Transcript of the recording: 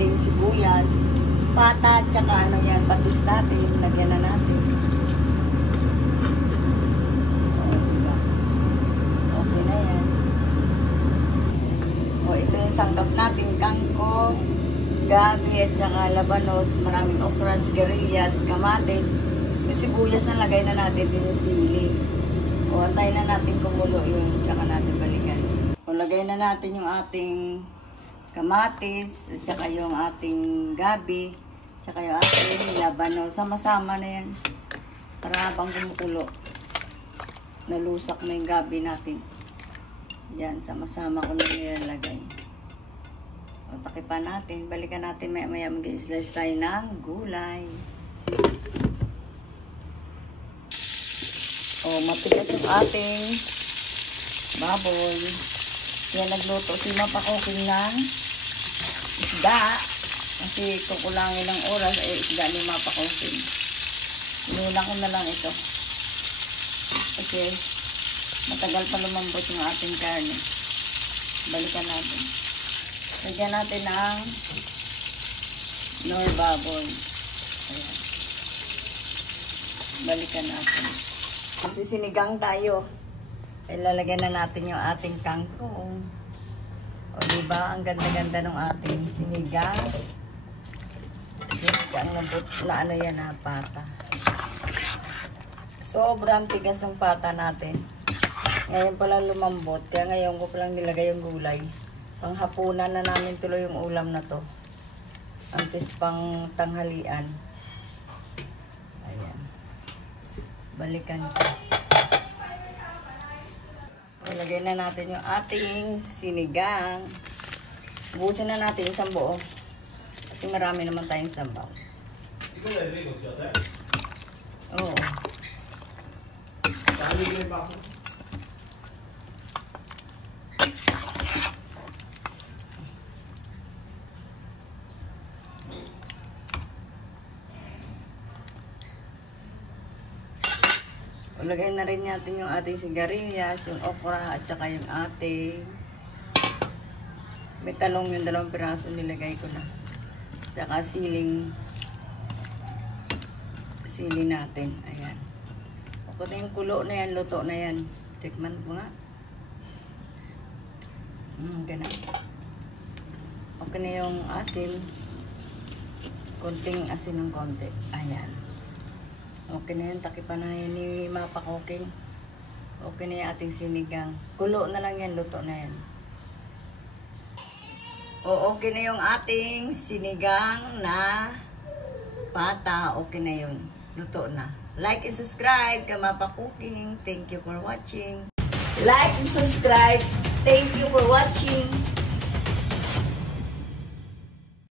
ating sibuyas, pata, tsaka ano yan, patis natin. Lagyan na natin. Diba? Okay na yan. Ito yung sangkap natin, kangkong, gabi, at tsaka labanos, maraming okra, sigarilyas, kamatis. Yung sibuyas na lagay na natin din yung sili. Antayin na natin kumulo yun, tsaka natin balikan. Lagay na natin yung ating kamatis, at saka yung ating gabi, tsaka yung ating labanos. Sama-sama na yan. Para habang kumukulo, nalusak na yung gabi natin. Yan, sama-sama ko na nilalagay. Takipan natin. Balikan natin maya mag-slice tayo ng gulay. Matigas yung ating baboy. Yan, nagluto si Mapakoking ng isda. Kasi kukulangin ng oras ay isda ni Mapakoking. Inulang ko na lang ito. Kasi matagal pa lumambot yung ating karne. Balikan natin. Lagyan natin ng nor baboy. Ayan. Balikan natin. Kasi sinigang tayo. Ilalagyan na natin yung ating kangkong. O diba, ang ganda-ganda ng ating sinigang. Sinigang na ano yan na pata. Sobrang tigas ng pata natin. Ngayon pala lumambot. Kaya ngayon ko palang nilagay yung gulay. Panghapunan na namin tuloy yung ulam na to. Antes pang tanghalian. Ayan. Balikan ko. Ilagay na natin yung ating sinigang. Busin na natin isang buo. Kasi marami naman tayong sabaw. Oo. Lagay na rin natin yung ating sigarilyas, yung okra, at saka yung ating may talong, yung 2 piraso nilagay ko na. Saka sili natin. Ayan. Okay na yung kulo na yan, luto na yan. Tikman ko nga. Okay na. Okay na yung asin. Konting asin ng konti. Ayan. Okay na yun, takipan na yun ni Mapakoking. Okay na yung ating sinigang. Kulo na lang yan, luto na yan. Okay na yung ating sinigang na pata. Okay na yun, luto na. Like and subscribe kay Mapakoking. Thank you for watching. Like and subscribe. Thank you for watching.